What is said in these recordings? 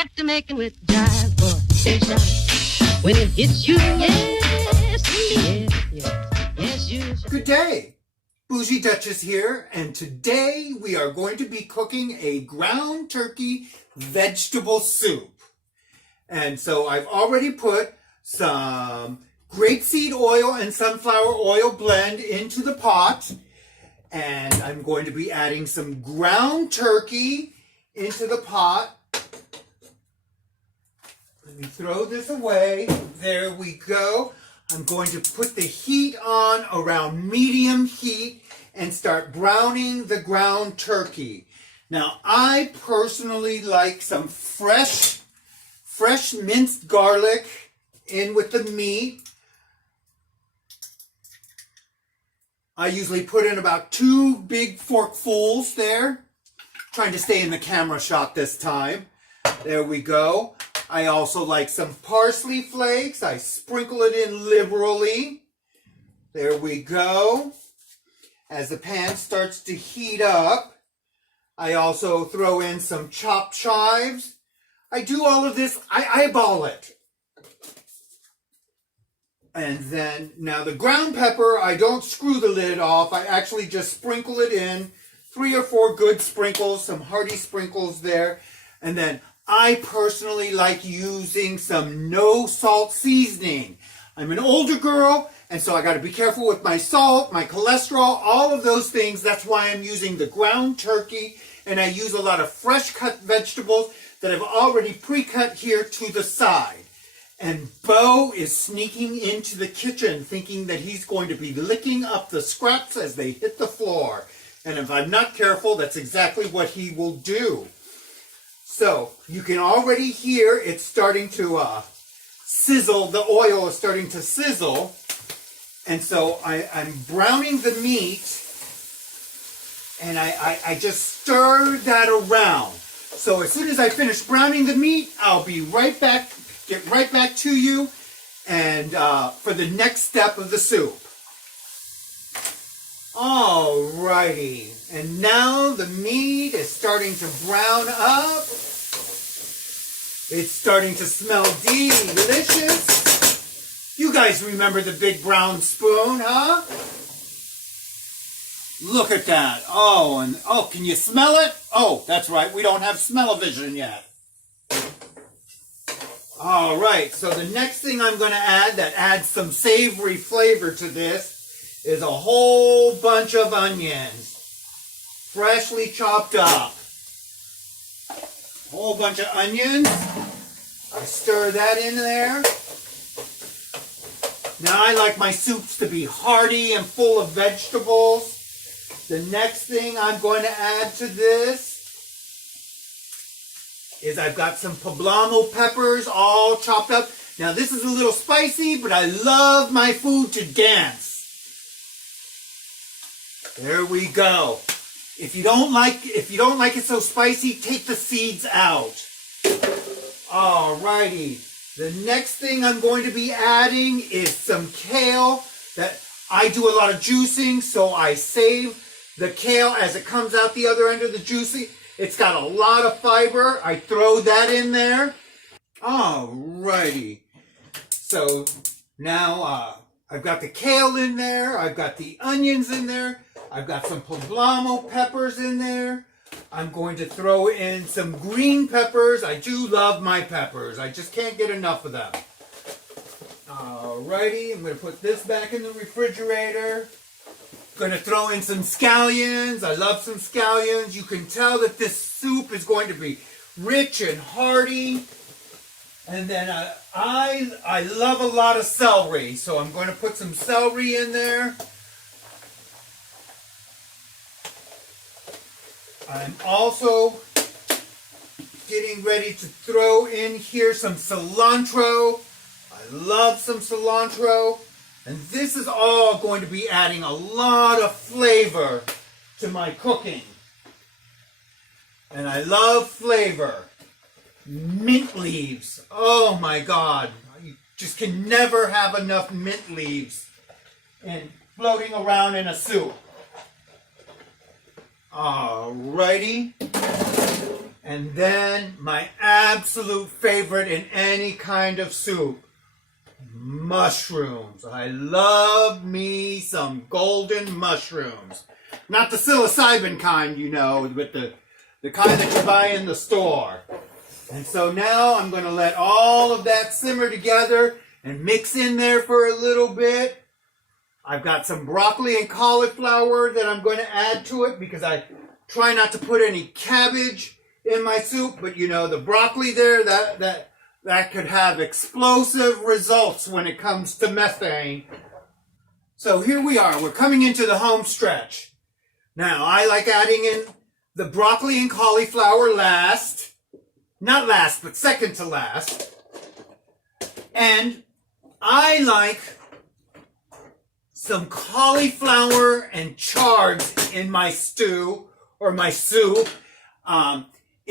get to making with jive, boy, they shout. When it hits you, yes, yes, yes, yes, you shout. Good day. Bougie Duchess here, and today we are going to be cooking a ground turkey vegetable soup. And so I've already put some grapeseed oil and sunflower oil blend into the pot, and I'm going to be adding some ground turkey into the pot. Let me throw this away. There we go. I'm going to put the heat on around medium heat and start browning the ground turkey. Now, I personally like some fresh minced garlic in with the meat. I usually put in about 2 big forkfuls there. Trying to stay in the camera shot this time. There we go. I also like some parsley flakes. I sprinkle it in liberally. There we go. As the pan starts to heat up, I also throw in some chopped chives. I do all of this, I eyeball it. And then, now the ground pepper, I don't screw the lid off. I actually just sprinkle it in. 3 or 4 good sprinkles, some hearty sprinkles there. And then I personally like using some no salt seasoning. I'm an older girl, and so I got to be careful with my salt, my cholesterol, all of those things. That's why I'm using the ground turkey, and I use a lot of fresh cut vegetables that I've already pre-cut here to the side. And Bo is sneaking into the kitchen thinking that he's going to be licking up the scraps as they hit the floor. And if I'm not careful, that's exactly what he will do. So you can already hear it's starting to sizzle. The oil is starting to sizzle. And so I'm browning the meat, and I just stir that around. So as soon as I finish browning the meat, I'll be right back, get right back to you, and for the next step of the soup. Alrighty, and now the meat is starting to brown up. It's starting to smell delicious. You guys remember the big brown spoon, huh? Look at that. Oh, can you smell it? Oh, that's right, we don't have smell-o-vision yet. Alright, so the next thing I'm going to add that adds some savory flavor to this is a whole bunch of onions, freshly chopped up. Whole bunch of onions. I stir that in there. Now I like my soups to be hearty and full of vegetables. The next thing I'm going to add to this is I've got some poblano peppers all chopped up. Now this is a little spicy, but I love my food to dance. There we go. If you don't like it so spicy, take the seeds out. Alrighty. The next thing I'm going to be adding is some kale. That I do a lot of juicing, so I save the kale as it comes out the other end of the juicing. It's got a lot of fiber. I throw that in there. Alrighty. So now I've got the kale in there. I've got the onions in there. I've got some poblano peppers in there. I'm going to throw in some green peppers. I do love my peppers. I just can't get enough of them. Alrighty, I'm going to put this back in the refrigerator. Going to throw in some scallions. I love some scallions. You can tell that this soup is going to be rich and hearty. And then I love a lot of celery, so I'm going to put some celery in there. I'm also getting ready to throw in here some cilantro. I love some cilantro. And this is all going to be adding a lot of flavor to my cooking. And I love flavor. Mint leaves. Oh my God. You just can never have enough mint leaves and floating around in a soup. Alrighty. And then my absolute favorite in any kind of soup, mushrooms. I love me some golden mushrooms. Not the psilocybin kind, you know, but the kind that you buy in the store. And so now I'm going to let all of that simmer together and mix in there for a little bit. I've got some broccoli and cauliflower that I'm going to add to it because I try not to put any cabbage in my soup, but you know, the broccoli there, that could have explosive results when it comes to methane. So here we are. We're coming into the home stretch. Now, I like adding in the broccoli and cauliflower last. Not last, but second to last. And I like some cauliflower and chards in my stew or my soup.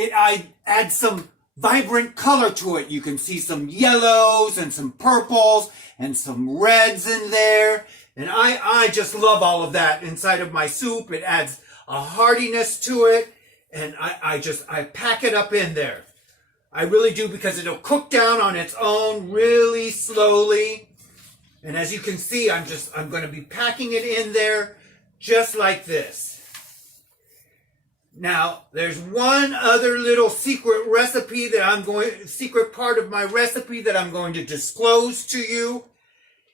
I add some vibrant color to it. You can see some yellows and some purples and some reds in there. And I just love all of that inside of my soup. It adds a heartiness to it. And I pack it up in there. I really do, because it'll cook down on its own really slowly. And as you can see, I'm going to be packing it in there just like this. Now, there's one other little secret part of my recipe that I'm going to disclose to you.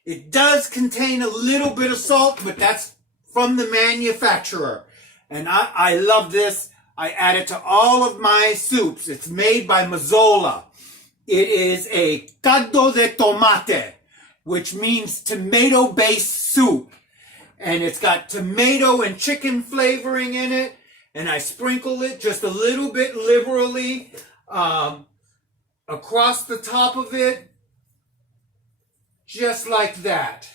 It does contain a little bit of salt, but that's from the manufacturer. And I love this. I add it to all of my soups. It's made by Mazzola. It is a caldo de tomate, which means tomato-based soup. And it's got tomato and chicken flavoring in it. And I sprinkle it just a little bit liberally across the top of it, just like that.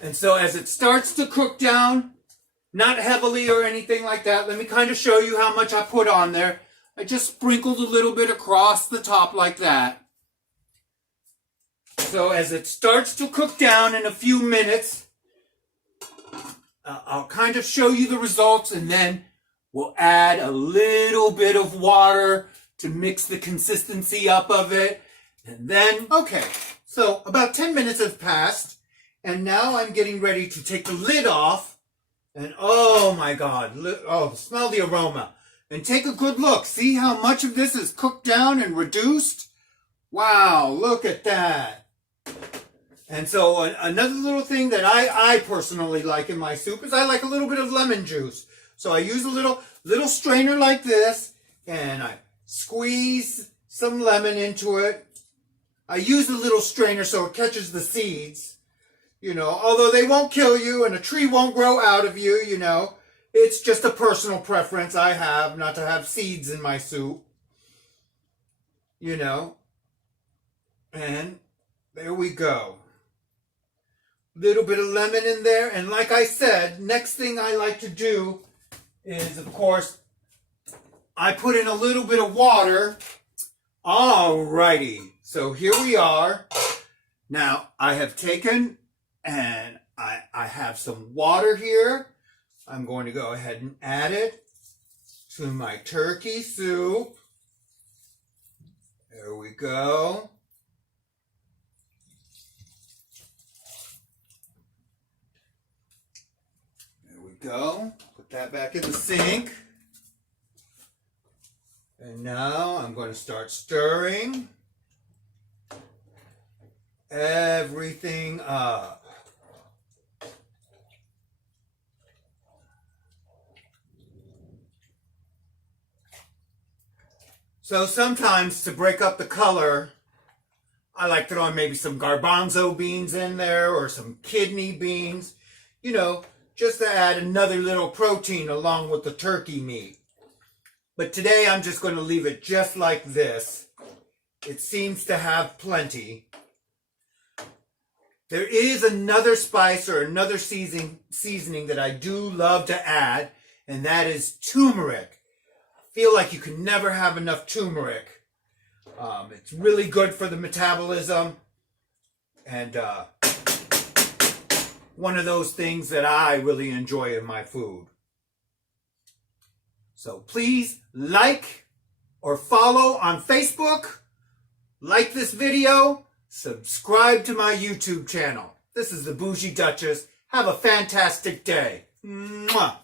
And so as it starts to cook down, not heavily or anything like that, let me kind of show you how much I put on there. I just sprinkled a little bit across the top like that. So as it starts to cook down in a few minutes, I'll kind of show you the results, and then we'll add a little bit of water to mix the consistency up of it. And then, okay, so about 10 minutes have passed, and now I'm getting ready to take the lid off. And oh my God, smell the aroma. And take a good look. See how much of this is cooked down and reduced? Wow, look at that. And so another little thing that I personally like in my soup is I like a little bit of lemon juice. So I use a little strainer like this, and I squeeze some lemon into it. I use a little strainer so it catches the seeds, you know, although they won't kill you and a tree won't grow out of you, you know. It's just a personal preference I have not to have seeds in my soup, you know. And there we go. Little bit of lemon in there. And like I said, next thing I like to do is, of course, I put in a little bit of water. Alrighty. So here we are. Now, I have taken and I have some water here. I'm going to go ahead and add it to my turkey soup. There we go. Go. Put that back in the sink. And now I'm going to start stirring everything up. So sometimes to break up the color, I like throwing maybe some garbanzo beans in there or some kidney beans, you know, just to add another little protein along with the turkey meat. But today I'm just going to leave it just like this. It seems to have plenty. There is another spice or another seasoning that I do love to add, and that is turmeric. I feel like you can never have enough turmeric. It's really good for the metabolism, and one of those things that I really enjoy in my food. So please like or follow on Facebook, like this video, subscribe to my YouTube channel. This is the Bougie Duchess. Have a fantastic day. Mwah.